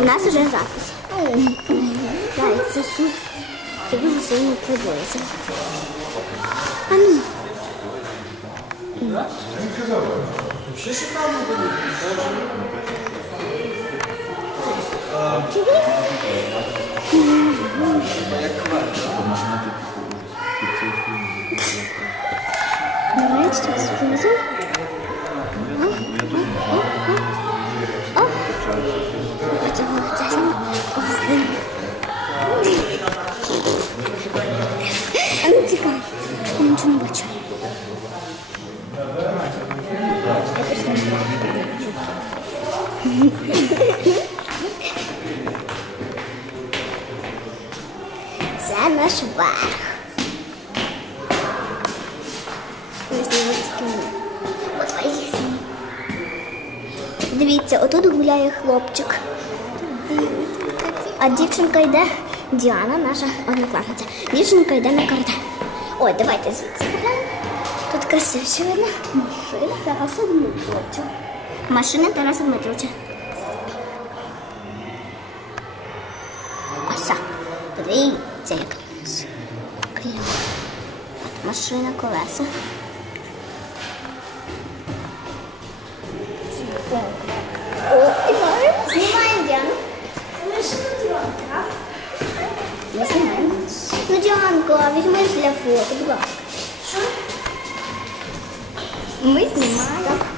У нас вже запис. Так, це су. Це дуже сильно приблизно. А ну. Давай сейчас Це наш верх. Дивіться, отут гуляє хлопчик. А дівчинка йде Діана, наша однокласниця. Дівчинка йде на карате. Ой, давайте звідси поглянемо. Тут красивше видно. Машина Тараса Дмитровича. Дмитровича. Подивіться, як клієнт. От машина колеса. Знімаємо Діану. Я знімаю. Ну, Діанко, а візьми для фото, будь ласка. Ми знімаємо.